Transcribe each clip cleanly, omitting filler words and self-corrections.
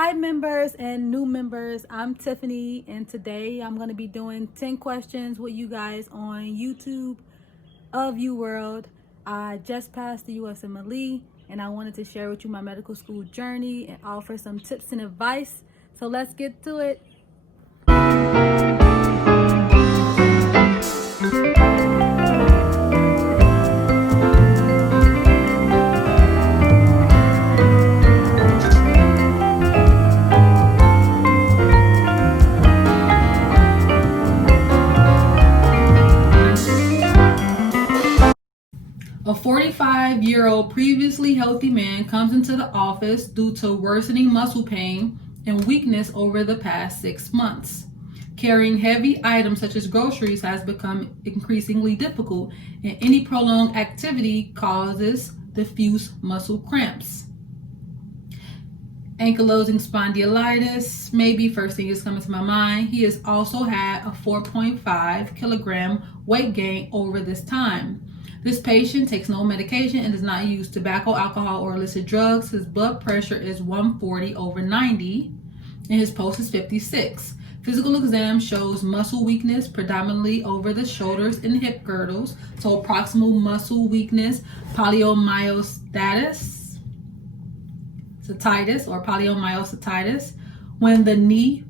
Hi members and new members, I'm Tiffany and today I'm going to be doing 10 questions with you guys on YouTube of UWorld. I just passed the Usmle and I wanted to share with you my medical school journey and offer some tips and advice. So let's get to it. A 45-year-old previously healthy man comes into the office due to worsening muscle pain and weakness over the past 6 months. Carrying heavy items such as groceries has become increasingly difficult, and any prolonged activity causes diffuse muscle cramps. Ankylosing spondylitis may be first thing that's coming to my mind. He has also had a 4.5 kilogram weight gain over this time. This patient takes no medication and does not use tobacco, alcohol, or illicit drugs. His blood pressure is 140/90 and his pulse is 56. Physical exam shows muscle weakness predominantly over the shoulders and hip girdles, so proximal muscle weakness, poliomyositis, or poliomyositis. When the knee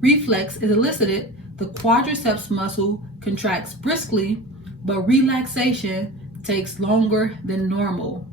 reflex is elicited, the quadriceps muscle contracts briskly, but relaxation takes longer than normal.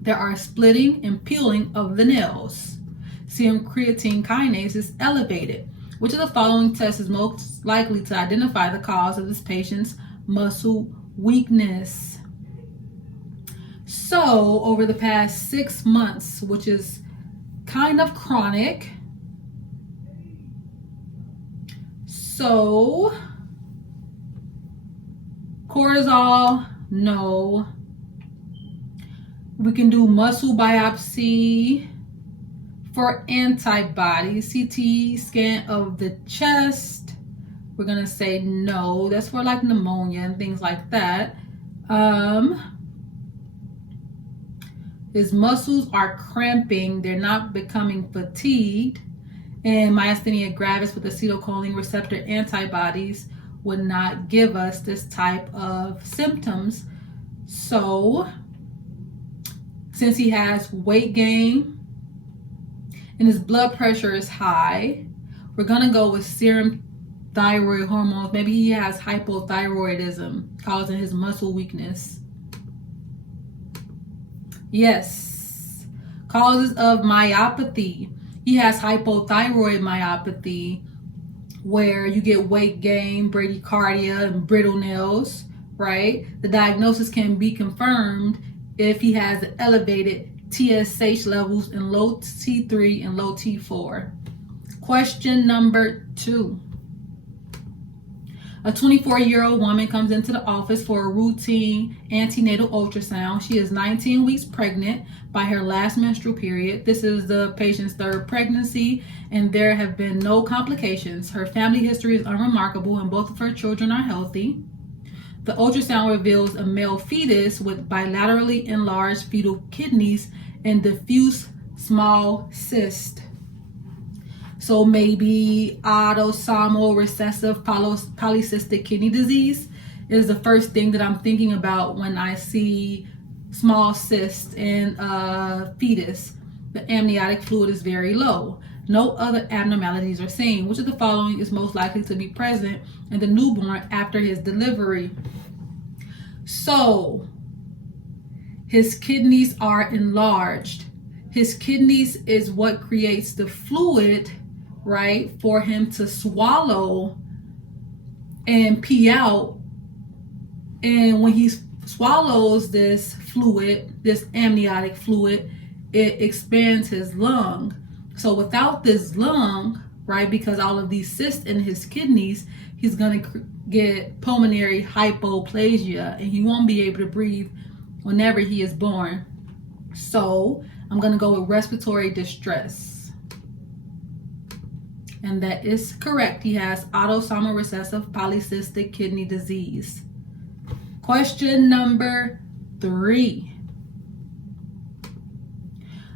There are splitting and peeling of the nails. Serum creatine kinase is elevated. Which of the following tests is most likely to identify the cause of this patient's muscle weakness? So, over the past 6 months, which is kind of chronic, so cortisol, no. We can do muscle biopsy for antibodies. CT scan of the chest, we're gonna say no. That's for like pneumonia and things like that. His muscles are cramping, they're not becoming fatigued, and myasthenia gravis with acetylcholine receptor antibodies would not give us this type of symptoms. So, since he has weight gain and his blood pressure is high, we're gonna go with serum thyroid hormones. Maybe he has hypothyroidism causing his muscle weakness. Yes. Causes of myopathy. He has hypothyroid myopathy, where you get weight gain, bradycardia, and brittle nails, right? The diagnosis can be confirmed if he has elevated TSH levels in low T3 and low T4. Question number 2. A 24-year-old woman comes into the office for a routine antenatal ultrasound. She is 19 weeks pregnant by her last menstrual period. This is the patient's 3rd pregnancy, and there have been no complications. Her family history is unremarkable, and both of her children are healthy. The ultrasound reveals a male fetus with bilaterally enlarged fetal kidneys and diffuse small cyst. So maybe autosomal recessive polycystic kidney disease is the first thing that I'm thinking about when I see small cysts in a fetus. The amniotic fluid is very low. No other abnormalities are seen. Which of the following is most likely to be present in the newborn after his delivery? So, his kidneys are enlarged. His kidneys is what creates the fluid, right, for him to swallow and pee out. And when he swallows this fluid, this amniotic fluid, it expands his lung. So without this lung, right, because all of these cysts in his kidneys, he's going to get pulmonary hypoplasia and he won't be able to breathe whenever he is born. So I'm going to go with respiratory distress. And that is correct. He has autosomal recessive polycystic kidney disease. Question number 3.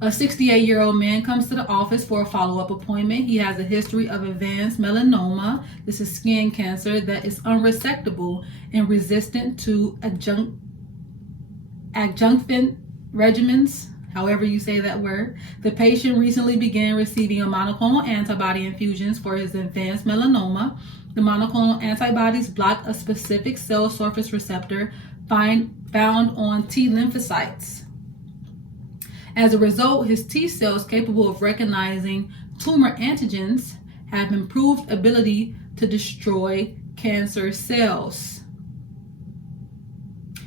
A 68-year-old man comes to the office for a follow-up appointment. He has a history of advanced melanoma. This is skin cancer that is unresectable and resistant to adjuvant regimens, however you say that word. The patient recently began receiving a monoclonal antibody infusions for his advanced melanoma. The monoclonal antibodies block a specific cell surface receptor found on T lymphocytes. As a result, his T cells capable of recognizing tumor antigens have improved ability to destroy cancer cells.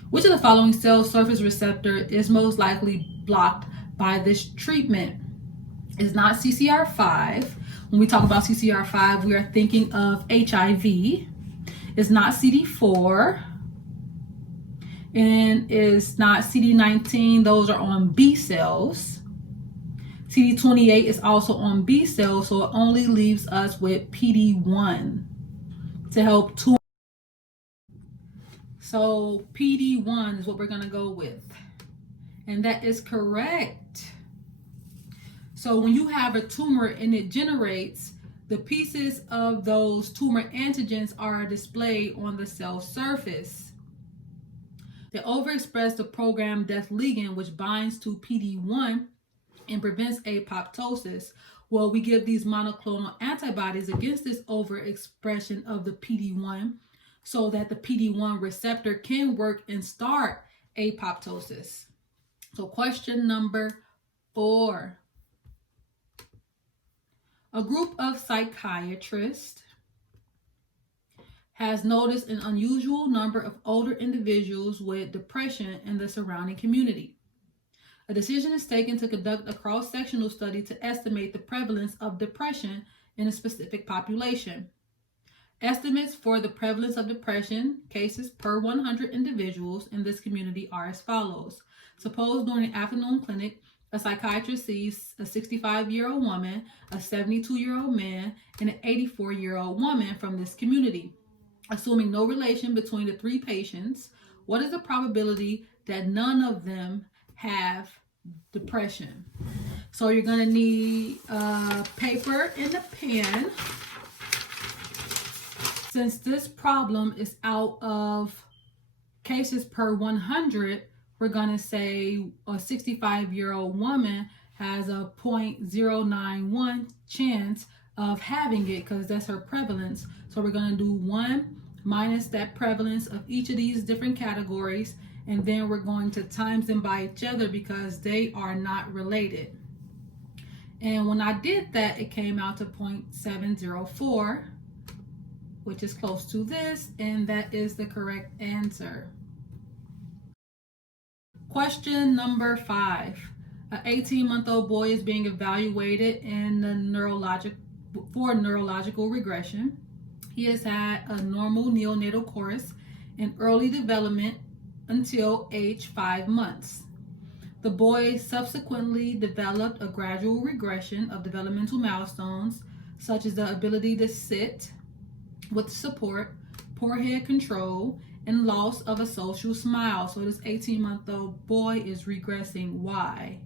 Which of the following cell surface receptor is most likely blocked by this treatment? It's not CCR5. When we talk about CCR5, we are thinking of HIV. It's not CD4. And it's not CD19. Those are on B cells. CD28 is also on B cells, so it only leaves us with PD1 to help tumor. So PD1 is what we're going to go with. And that is correct. So when you have a tumor and it generates, the pieces of those tumor antigens are displayed on the cell surface. They overexpress the programmed death ligand, which binds to PD1 and prevents apoptosis. Well, we give these monoclonal antibodies against this overexpression of the PD1 so that the PD1 receptor can work and start apoptosis. So question number 4. A group of psychiatrists has noticed an unusual number of older individuals with depression in the surrounding community. A decision is taken to conduct a cross-sectional study to estimate the prevalence of depression in a specific population. Estimates for the prevalence of depression cases per 100 individuals in this community are as follows. Suppose during an afternoon clinic, a psychiatrist sees a 65-year-old woman, a 72-year-old man, and an 84-year-old woman from this community. Assuming no relation between the 3 patients, what is the probability that none of them have depression? So you're going to need a paper and a pen. Since this problem is out of cases per 100, we're going to say a 65-year-old woman has a 0.091 chance of having it because that's her prevalence. So we're going to do 1 minus that prevalence of each of these different categories, and then we're going to times them by each other because they are not related. And when I did that, it came out to 0.704, which is close to this, and that is the correct answer. Question number 5. An 18-month-old boy is being evaluated in the neurological regression. He has had a normal neonatal course in early development until age 5 months. The boy subsequently developed a gradual regression of developmental milestones, such as the ability to sit with support, poor head control, and loss of a social smile. So this 18-month-old boy is regressing. Why?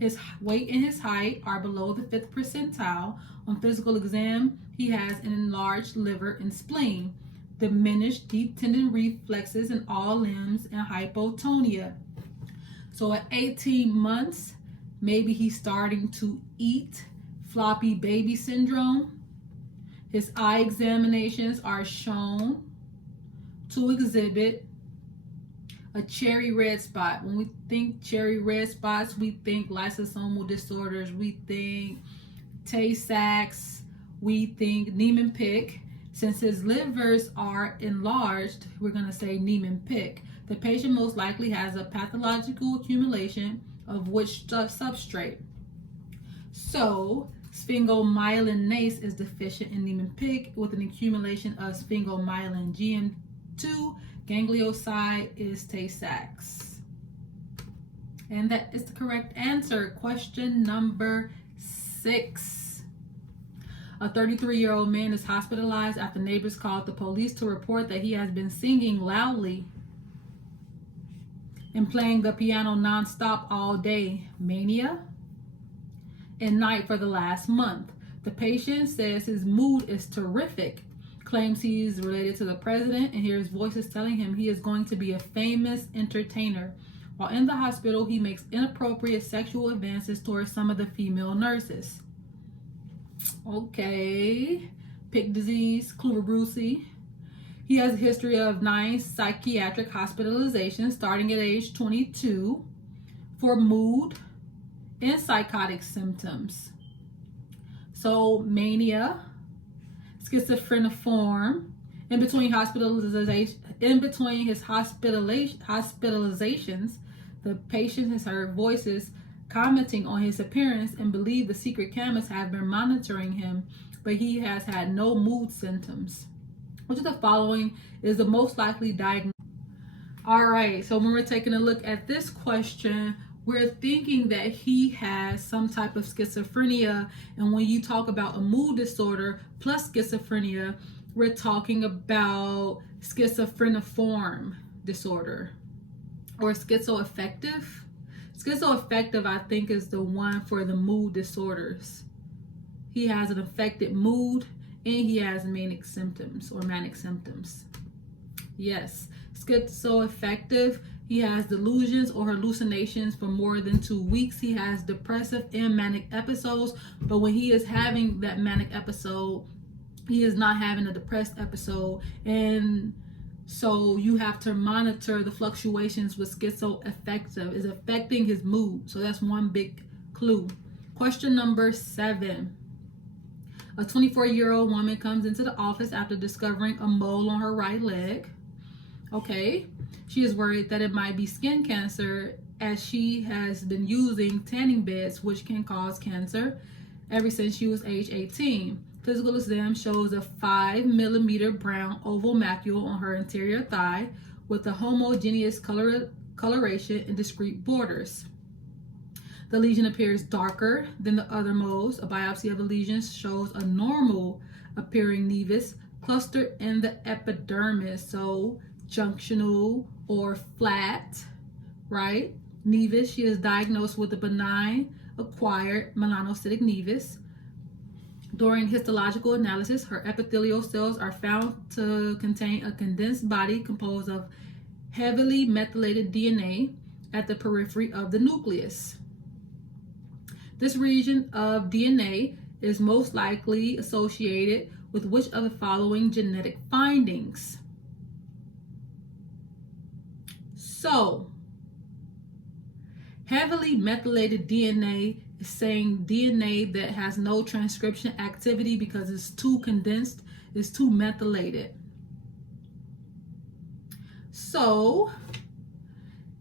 His weight and his height are below the 5th percentile. On physical exam, he has an enlarged liver and spleen, diminished deep tendon reflexes in all limbs, and hypotonia. So at 18 months, maybe he's starting to eat, floppy baby syndrome. His eye examinations are shown to exhibit a cherry red spot. When we think cherry red spots, we think lysosomal disorders, we think Tay-Sachs, we think Niemann-Pick. Since his livers are enlarged, we're going to say Niemann-Pick. The patient most likely has a pathological accumulation of which substrate. So sphingomyelinase is deficient in Niemann-Pick with an accumulation of sphingomyelin GM2. Ganglioside is Tay-Sachs. And that is the correct answer. Question number 6. A 33-year-old man is hospitalized after neighbors called the police to report that he has been singing loudly and playing the piano nonstop all day. Mania, and night for the last month. The patient says his mood is terrific, claims he's related to the president, and hears voices telling him he is going to be a famous entertainer. While in the hospital, he makes inappropriate sexual advances towards some of the female nurses. Okay. Pick disease, Kluver-Bucy. He has a history of 9 psychiatric hospitalizations starting at age 22 for mood and psychotic symptoms. So mania, schizophreniform. In between his hospitalizations, the patient has heard voices commenting on his appearance and believed the secret chemists have been monitoring him, but he has had no mood symptoms. Which of the following is the most likely diagnosis? All right, so when we're taking a look at this question, we're thinking that he has some type of schizophrenia. And when you talk about a mood disorder plus schizophrenia, we're talking about schizophreniform disorder or schizoaffective. Schizoaffective, I think, is the one for the mood disorders. He has an affected mood and he has manic symptoms. Yes, schizoaffective. He has delusions or hallucinations for more than 2 weeks. He has depressive and manic episodes, but when he is having that manic episode, he is not having a depressed episode. And so you have to monitor the fluctuations with schizoaffective. Is affecting his mood. So that's one big clue. Question number 7. A 24-year-old woman comes into the office after discovering a mole on her right leg. Okay. She is worried that it might be skin cancer as she has been using tanning beds, which can cause cancer, ever since she was age 18. Physical exam shows a 5 millimeter brown oval macule on her interior thigh with a homogeneous coloration and discrete borders. The lesion appears darker than the other moles. A biopsy of the lesion shows a normal appearing nevus clustered in the epidermis, so junctional or flat, right? Nevus. She is diagnosed with a benign acquired melanocytic nevus. During histological analysis, her epithelial cells are found to contain a condensed body composed of heavily methylated DNA at the periphery of the nucleus. This region of DNA is most likely associated with which of the following genetic findings? So, heavily methylated DNA is saying DNA that has no transcription activity because it's too condensed, it's too methylated. So,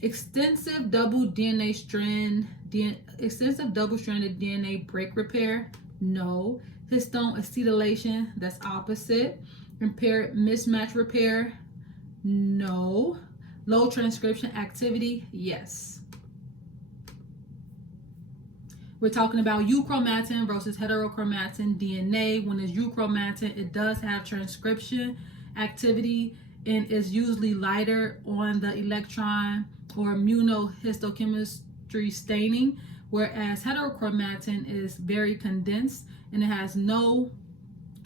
extensive double-stranded DNA break repair, no. Histone acetylation, that's opposite. Impaired mismatch repair, no. Low transcription activity, yes. We're talking about euchromatin versus heterochromatin DNA. When it's euchromatin, it does have transcription activity and is usually lighter on the electron or immunohistochemistry staining, whereas heterochromatin is very condensed and it has no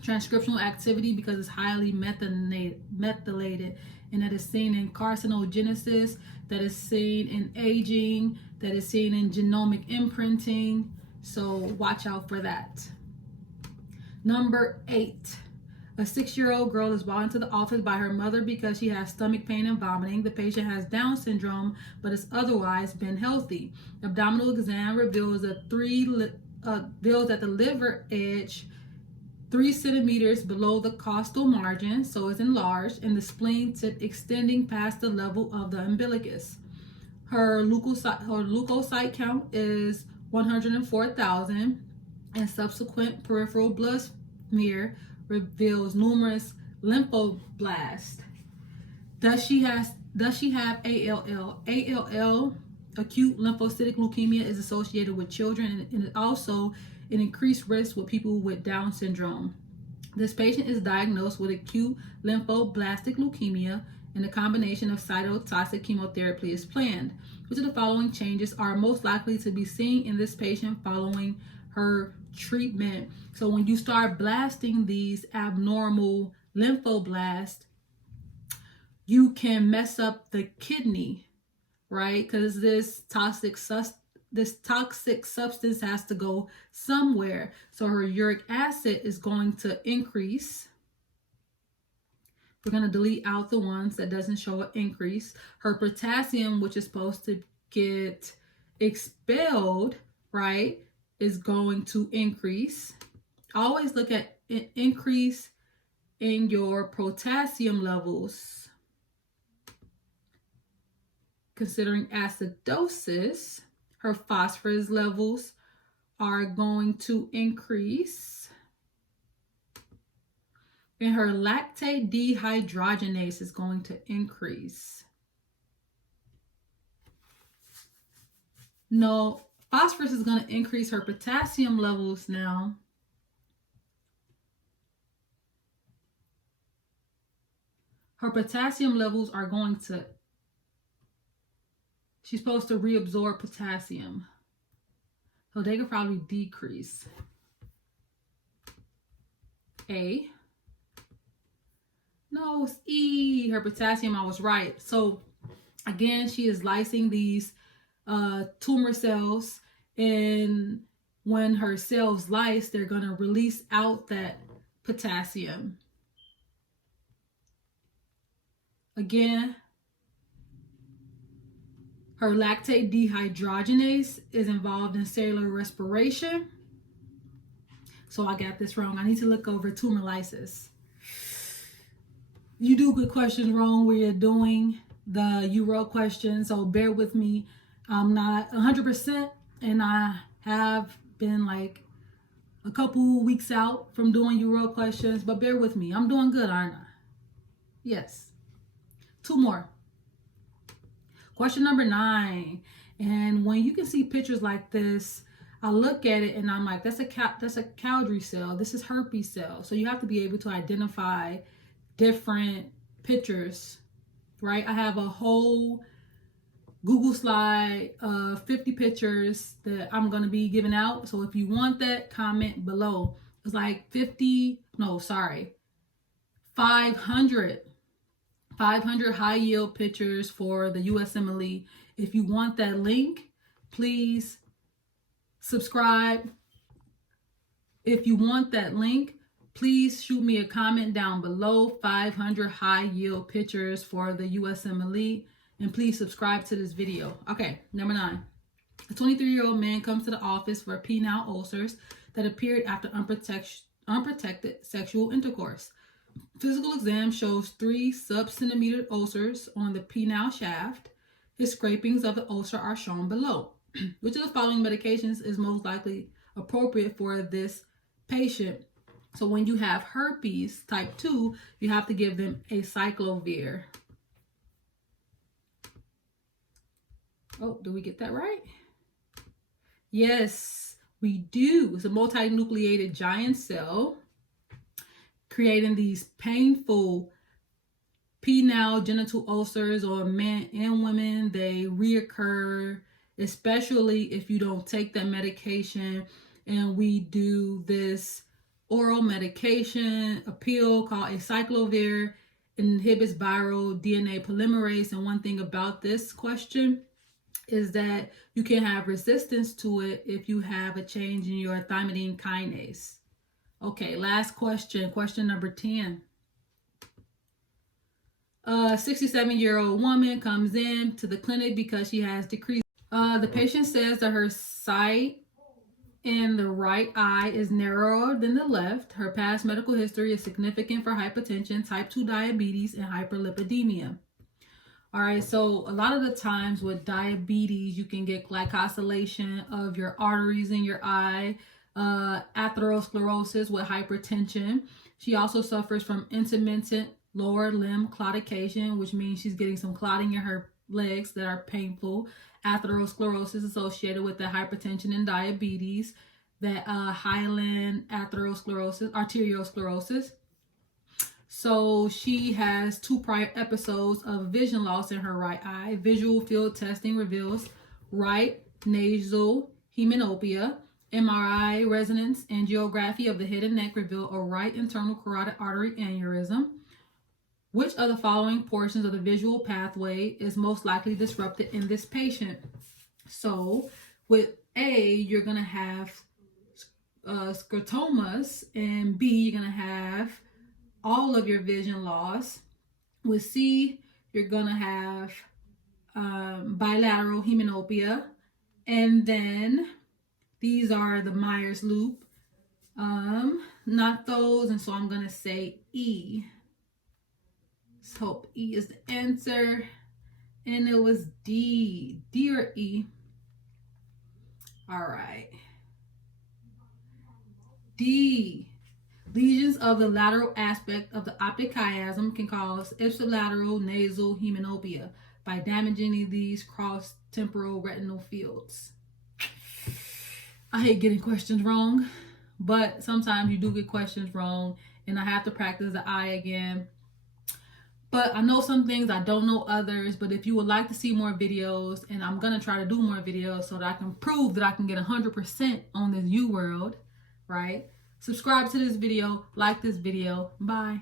transcriptional activity because it's highly methylated, and that is seen in carcinogenesis, that is seen in aging, that is seen in genomic imprinting. So watch out for that. Number 8. A 6-year-old girl is brought into the office by her mother because she has stomach pain and vomiting. The patient has Down syndrome, but has otherwise been healthy. Abdominal exam reveals at the liver edge 3 centimeters below the costal margin, so it's enlarged, and the spleen tip extending past the level of the umbilicus. Her leukocyte count is 104,000, and subsequent peripheral blood smear reveals numerous lymphoblasts. Does she have ALL? ALL, acute lymphocytic leukemia, is associated with children and also an increased risk with people with Down syndrome. This patient is diagnosed with acute lymphoblastic leukemia, and a combination of cytotoxic chemotherapy is planned. Which of the following changes are most likely to be seen in this patient following her treatment. So when you start blasting these abnormal lymphoblasts, you can mess up the kidney, right? Because this toxic substance has to go somewhere. So her uric acid is going to increase. We're going to delete out the ones that doesn't show an increase. Her potassium, which is supposed to get expelled, right, is going to increase. Always look at an increase in your potassium levels. Considering acidosis, her phosphorus levels are going to increase. And her lactate dehydrogenase is going to increase. No, phosphorus is going to increase her potassium levels now. Her potassium levels are going to, she's supposed to reabsorb potassium. So they could probably decrease. A. No, it's E. Her potassium, I was right. So again, she is lysing these tumor cells, and when her cells lyse, they're going to release out that potassium. Again, her lactate dehydrogenase is involved in cellular respiration. So I got this wrong. I need to look over tumor lysis. You do good questions wrong where you're doing the UWorld questions, so bear with me. I'm not 100%, and I have been like a couple weeks out from doing UWorld questions, but bear with me. I'm doing good, aren't I? Yes. 2 more. Question number 9. And when you can see pictures like this, I look at it and I'm like, that's a Cowdrey cell. This is herpes cell. So you have to be able to identify different pictures, right? I have a whole Google slide of 50 pictures that I'm going to be giving out. So if you want that, comment below. It's like 500 high yield pictures for the Usmle. If you want that link, please subscribe. If you want that link, please shoot me a comment down below. 500 high yield pictures for the Usmle, and please subscribe to this video. Okay, number 9. A 23-year-old man comes to the office for penile ulcers that appeared after unprotected sexual intercourse. Physical exam shows 3 sub-centimeter ulcers on the penile shaft. His scrapings of the ulcer are shown below. Which of the following medications is most likely appropriate for this patient? So when you have herpes type 2, you have to give them acyclovir. Oh, do we get that right? Yes, we do. It's a multinucleated giant cell creating these painful penile genital ulcers on men and women. They reoccur, especially if you don't take that medication. And we do this oral medication, a pill called acyclovir, inhibits viral DNA polymerase. And one thing about this question is that you can have resistance to it if you have a change in your thymidine kinase. Okay, last question. Question number 10. A 67-year-old woman comes in to the clinic because she has decreased. The patient says that her sight in the right eye is narrower than the left. Her past medical history is significant for hypertension, type 2 diabetes, and hyperlipidemia. All right, so a lot of the times with diabetes, you can get glycosylation of your arteries in your eye, atherosclerosis with hypertension. She also suffers from intermittent lower limb claudication, which means she's getting some clotting in her legs that are painful. Atherosclerosis associated with the hypertension and diabetes, that hyaline arteriosclerosis. So she has 2 prior episodes of vision loss in her right eye. Visual field testing reveals right nasal hemanopia. MRI resonance angiography of the head and neck revealed a right internal carotid artery aneurysm. Which of the following portions of the visual pathway is most likely disrupted in this patient? So with A, you're going to have scleromas, and B, you're going to have all of your vision loss. With C, you're going to have bilateral heminopia, and then these are the Myers loop. Not those, and so I'm going to say E. Let's hope E is the answer. And it was D. D or E? All right. D. Lesions of the lateral aspect of the optic chiasm can cause ipsilateral nasal heminopia by damaging these cross-temporal retinal fields. I hate getting questions wrong, but sometimes you do get questions wrong, and I have to practice the eye again. But I know some things, I don't know others. But if you would like to see more videos, and I'm going to try to do more videos so that I can prove that I can get 100% on this UWorld, right? Subscribe to this video, like this video. Bye.